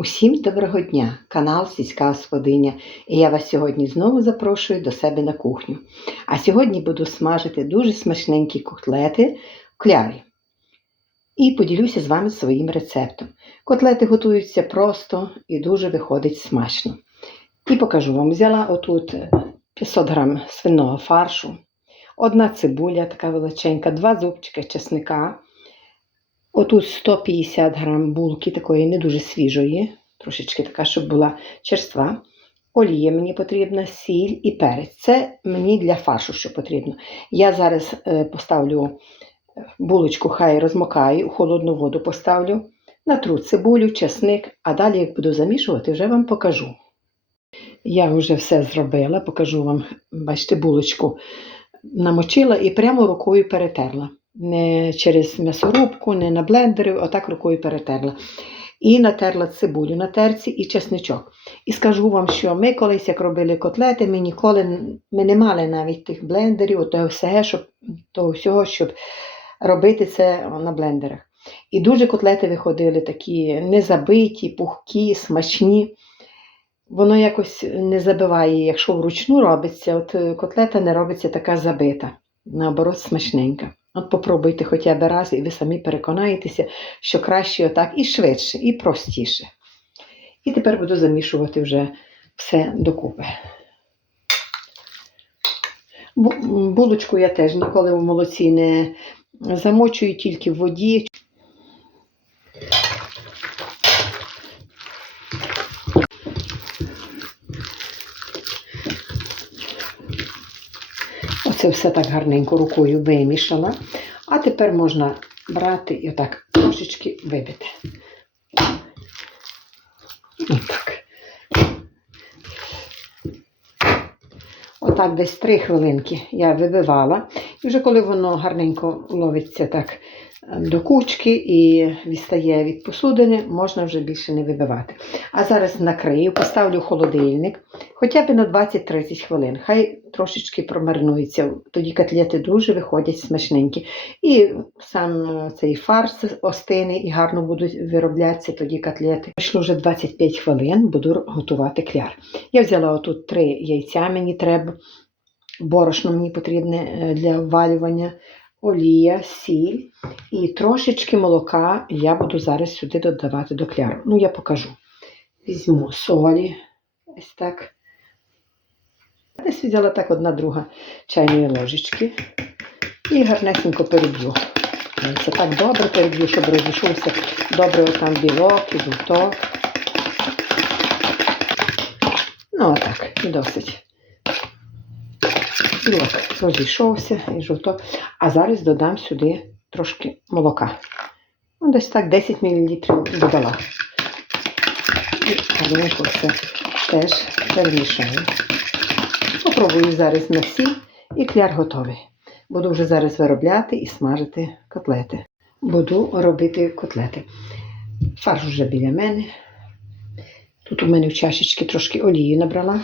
Усім доброго дня! Канал Сільська Господиня. І я вас сьогодні знову запрошую до себе на кухню. А сьогодні буду смажити дуже смачненькі котлети в клярі. І поділюся з вами своїм рецептом. Котлети готуються просто і дуже виходить смачно. І покажу вам. Взяла отут 500 грам свиного фаршу, одна цибуля, така величенька, два зубчики чесника. Отут 150 грам булки, такої не дуже свіжої, трошечки така, щоб була черства. Олія мені потрібна, сіль і перець. Це мені для фаршу, що потрібно. Я зараз е, поставлю булочку, хай розмокає, у холодну воду поставлю, натру цибулю, чесник, а далі, як буду замішувати, вже вам покажу. Я вже все зробила, покажу вам, бачите, булочку намочила і прямо рукою перетерла не через м'ясорубку, не на блендері, отак рукою перетерла. І натерла цибулю на терці і чесничок. І скажу вам, що ми колись, як робили котлети, ми ніколи ми не мали навіть тих блендерів, того всього, щоб, того всього, щоб робити це на блендерах. І дуже котлети виходили такі незабиті, пухкі, смачні. Воно якось не забиває, якщо вручну робиться, от котлета не робиться така забита, наоборот, смачненька. От попробуйте хоча б раз, і ви самі переконаєтеся, що краще отак і швидше, і простіше. І тепер буду замішувати вже все докупи. Булочку я теж ніколи в молоці не замочую, тільки в воді. Оце все так гарненько рукою вимішала. А тепер можна брати і отак трошечки вибити. Отак. Отак десь три хвилинки я вибивала. І вже коли воно гарненько ловиться так до кучки і відстає від посудини, можна вже більше не вибивати. А зараз накрию, поставлю холодильник хоча б на 20-30 хвилин. Хай трошечки промарнується. Тоді котлети дуже виходять смачненькі. І сам цей фарс остине і гарно будуть вироблятися тоді котлети. Пройшло вже 25 хвилин, буду готувати кляр. Я взяла отут три яйця, мені треба. Борошно мені потрібне для ввалювання олія, сіль і трошечки молока я буду зараз сюди додавати до кляру. Ну, я покажу. Візьму солі, ось так. Десь взяла так одна друга чайної ложечки і гарнесенько переб'ю. Це так добре переб'ю, щоб розійшовся добре там білок і білток. Ну, отак, і досить. Білок розійшовся і жовто. А зараз додам сюди трошки молока. Ну, Десь так 10 мл додала. І гарненько все теж перемішаю. Попробую зараз на сіль і кляр готовий. Буду вже зараз виробляти і смажити котлети. Буду робити котлети. Фарш вже біля мене. Тут у мене в чашечки трошки олії набрала.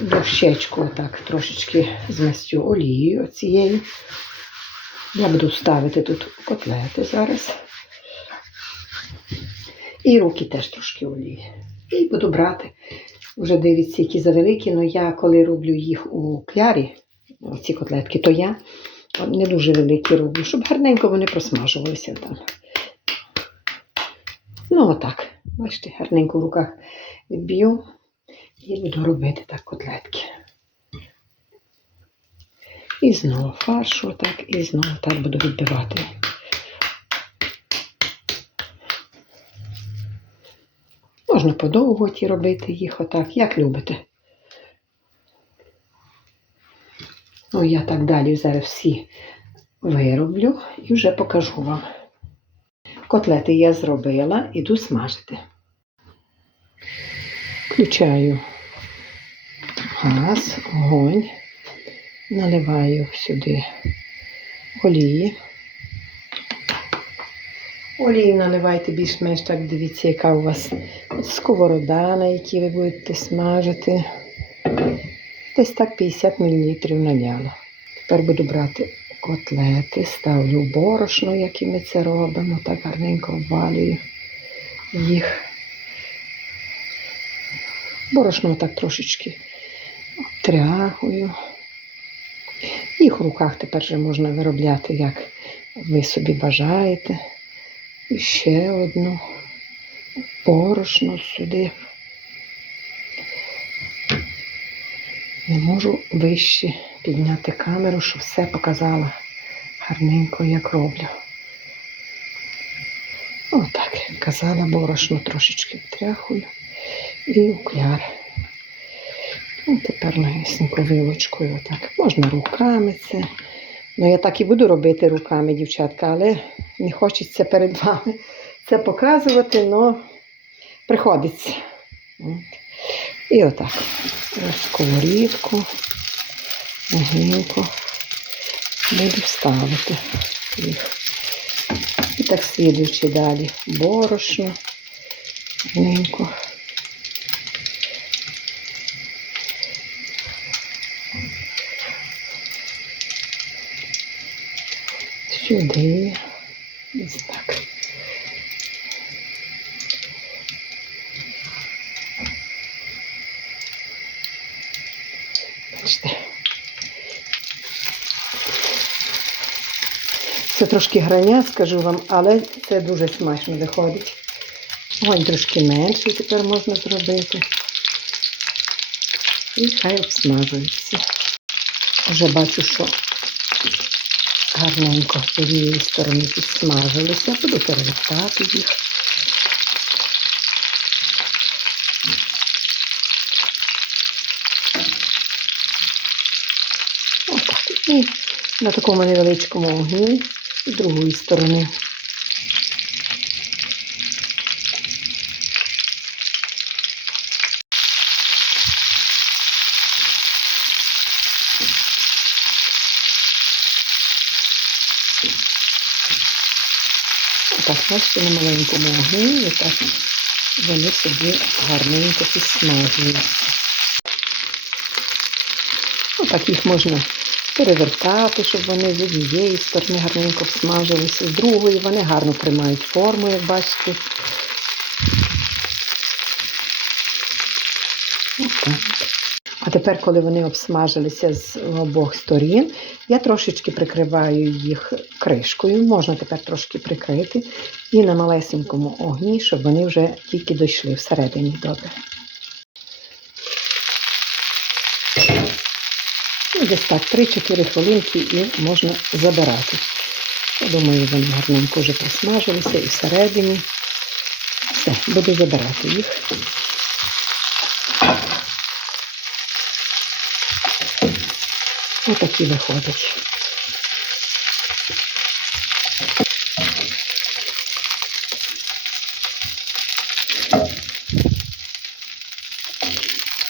Дощечку так трошечки змастю олією оцією. Я буду ставити тут котлети зараз. І руки теж трошки олії. І буду брати. Вже дивіться, які завеликі, але я коли роблю їх у клярі, ці котлетки, то я не дуже великі роблю, щоб гарненько вони просмажувалися там. Ну, отак. Бачите, гарненько в руках відб'ю і буду робити так котлетки. І знову фарш отак, і знову так буду відбивати. Можна подовго ті робити їх отак, як любите. Ну, я так далі зараз всі вироблю і вже покажу вам. Котлети я зробила, іду смажити. Включаю газ, огонь, наливаю сюди олії. Олію наливайте більш-менш так, дивіться, яка у вас сковорода, на якій ви будете смажити. Десь так 50 мл наляла. Тепер буду брати котлети, ставлю борошно, як ми це робимо, так гарненько обвалюю їх. Борошно так трошечки трягую. Їх в руках тепер вже можна виробляти, як ви собі бажаєте. І ще одну борошно сюди. Не можу вище підняти камеру, щоб все показала гарненько, як роблю. Отак, казала, борошно трошечки втряхую і окуляр. Ну, тепер легесенько вилочкою отак. Можна руками це. Ну, я так і буду робити руками, дівчатка, але не хочеться перед вами це показувати, але приходиться. І отак. На буду ставити їх. І так слідуючи далі борошно, легенько. Сюди. Ось так. Це трошки граня, скажу вам, але це дуже смачно виходить. Вогонь трошки менший тепер можна зробити. І хай обсмажується. Вже бачу, що гарненько з однієї сторони підсмажилися. Буду перевертати їх. Отак. І на такому невеличкому огні з другої сторони. Бачите, на маленькому огні, і так вони собі гарненько підсмажуються. Отак їх можна перевертати, щоб вони з однієї сторони гарненько всмажилися, з другої вони гарно приймають форму, як бачите. А тепер, коли вони обсмажилися з обох сторін, я трошечки прикриваю їх кришкою. Можна тепер трошки прикрити і на малесенькому огні, щоб вони вже тільки дійшли всередині добре. Десь так, 3-4 хвилинки і можна забирати. Я думаю, вони гарненько вже просмажилися і всередині. Все, буду забирати їх. Отакі виходять.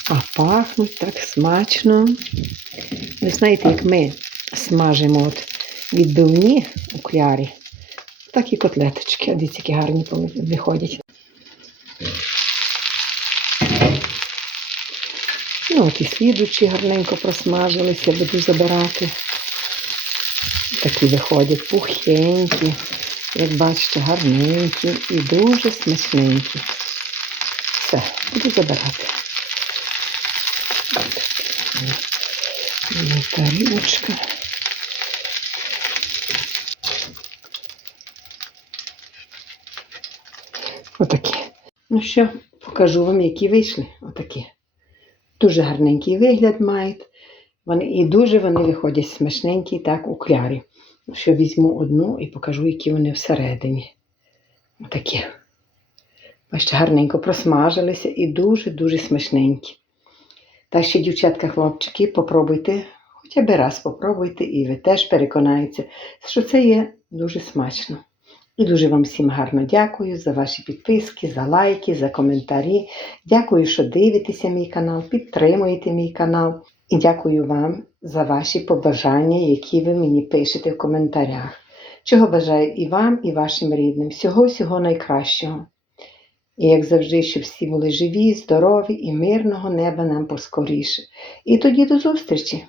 А пахнуть так смачно. Ви знаєте, як ми смажимо от відбивні у клярі, так і котлеточки. Дивіться, які гарні виходять. Ну, от і слідучі гарненько просмажилися, буду забирати. Такі виходять пухенькі, як бачите, гарненькі і дуже смачненькі. Все, буду забирати. Є тарілочка. Отакі. Ну що, покажу вам, які вийшли. Отакі. Дуже гарненький вигляд мають. Вони, і дуже вони виходять смачненькі так у клярі. Ну, Що візьму одну і покажу, які вони всередині. Отакі. Бачите, гарненько просмажилися і дуже-дуже смачненькі. Так що, дівчатка, хлопчики, попробуйте, хоча б раз попробуйте, і ви теж переконаєтеся, що це є дуже смачно. І дуже вам всім гарно дякую за ваші підписки, за лайки, за коментарі. Дякую, що дивитеся мій канал, підтримуєте мій канал. І дякую вам за ваші побажання, які ви мені пишете в коментарях. Чого бажаю і вам, і вашим рідним. Всього-всього найкращого. І як завжди, щоб всі були живі, здорові і мирного неба нам поскоріше. І тоді до зустрічі!